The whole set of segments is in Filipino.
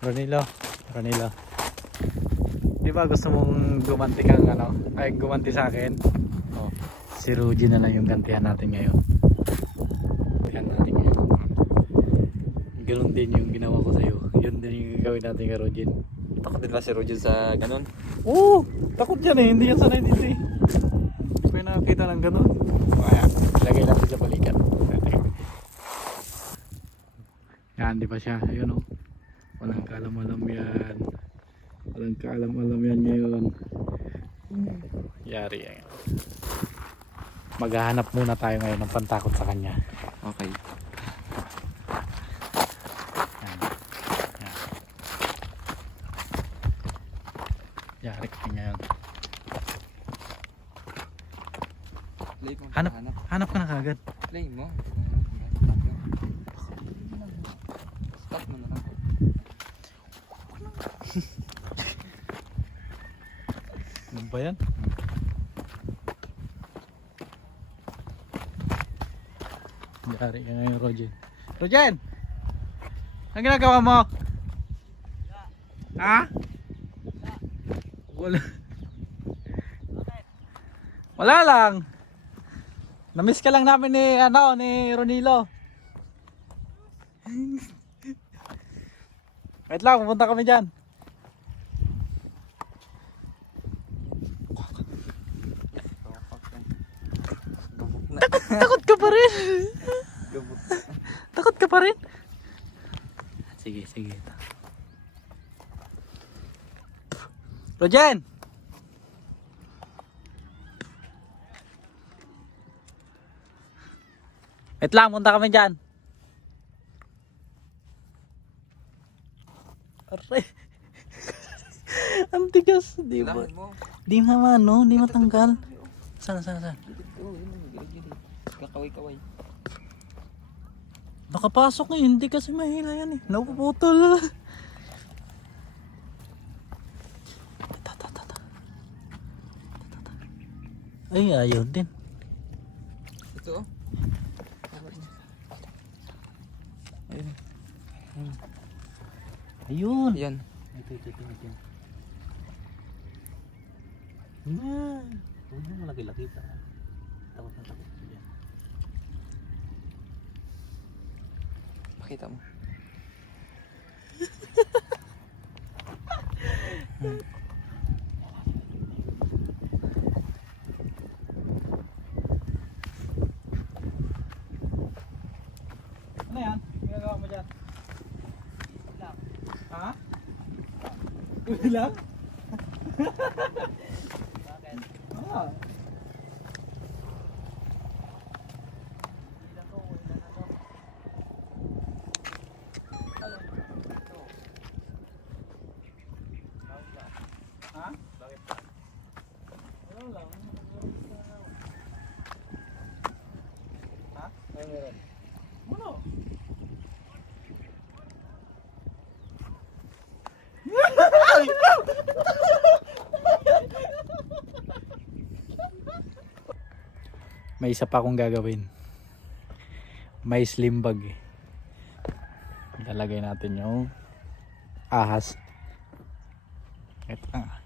Ronilo, Ronilo. Di ba gusto mong gumanti kang ano? Ay, gumanti sa akin? Oh, si Rudy na lang yung gantihan natin ngayon. Gantihan natin ngayon. Ganun din yung ginawa ko sa'yo. Yun din yung gawin natin kay Rudy. Takot din ba si Roger sa ganun? Oo! Takot yan eh. Hindi yan sanay dito eh. Kaya nakakita ng ganun. Kaya, ilagay natin sa balikat. Yan, di ba siya? Ayun oh. Walang kaalam-alam yan. Walang kaalam-alam yan ngayon. Yari yan. Maghahanap muna tayo ngayon ng pantakot sa kanya. Okay. Yan. Yan. Yari ka ngayon. Play mo. Hanap ka na kagad. Play mo. Stop mo na lang. Ano ba yan? Yari ka ngayon, Rogen. Rogen! Ang ginagawa mo? Ha? Wala. Wala lang. Namiss ka lang namin ni Ronilo. Wait lang, pupunta kami dyan. Takot ka pa rin. Takot ka pa rin. Sige, sige. Rogen! Wait lang, punta kami dyan. Aray. Ang tigas. Di ba? Di naman, no? Di matanggal. Saan? Kakaway-kaway. Nakapasok eh. Hindi kasi mahila yan eh. Napuputol. Ay, ayaw din. Ito oh. Ayun. Yan. Ito. Yan. Huwag mo malaki-laki pa. Takot na takot. Yan. Pakita mo. Ano yan? Ginagawa mo dyan? Ha? Ulang? Bakit? Ah. Ha? Bakit? Wala lang. Ha? Ano meron? Ano? May isa pa akong gagawin. May slim bag. Ilalagay natin yung ahas. Ito na.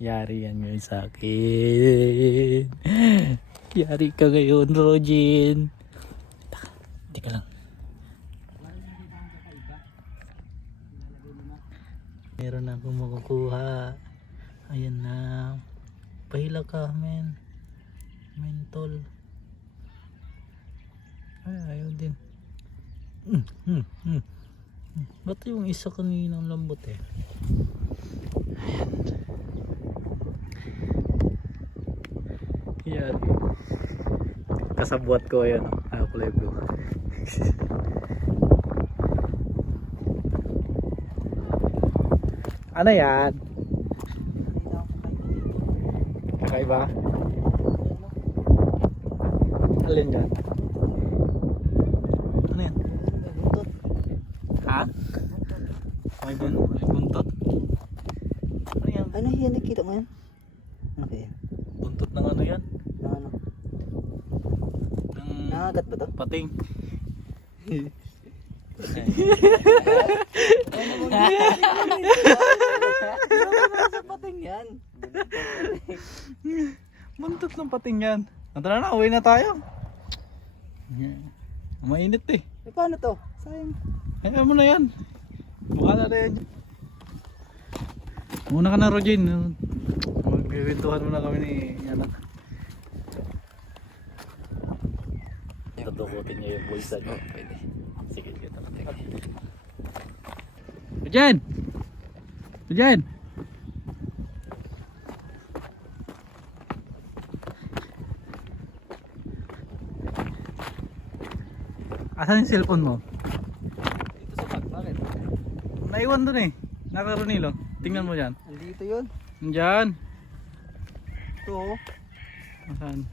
Yari yan ngayon sa akin. Yari ka ngayon, Rogen. Hindi ka lang. Meron na akong makukuha. Ayan na. Pahila ka, men. Mentol. Ay, ayaw din. Ba't yung isa kaninang lambot eh? Ayan. Yan. Kasabwat ko ayan. Kulay blue. Ano yan? Kakaiba? Alin dyan? Ano yan? Ha? May buntot? Ano yan? Ano yan? Nakita mo yan? Ano kaya? Buntot ng ano yan? Na ano? Ng Nakagat ba to? pating. Sa pating yan. Buntot ng pating yan. Tara na, uwi na tayo. Mainit eh. Eh, paano to? Sayang. Hayaan mo na yan. Mukha na rin. Muna ka na, Rogin. Magkikwentuhan muna kami ni anak. Tutukutin niya yung bulsa niyo. Pwede. Sige, kita na. Rogin! Rogin! Asan yung cellphone mo? Dito sa bag, bakit? Naiwan dun eh. Nakaronilo. Tingnan mo dyan. Andito yun. Nandyan. Ito. Oh. Asan?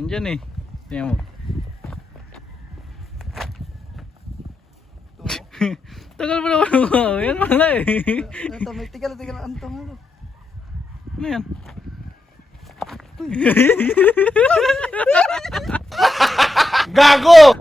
Nandyan eh. Tingnan mo. Ito. Oh. Tagal mo naman ako. Yan pala eh. Ito, may tigal. Ano to? Ano yan? Gago!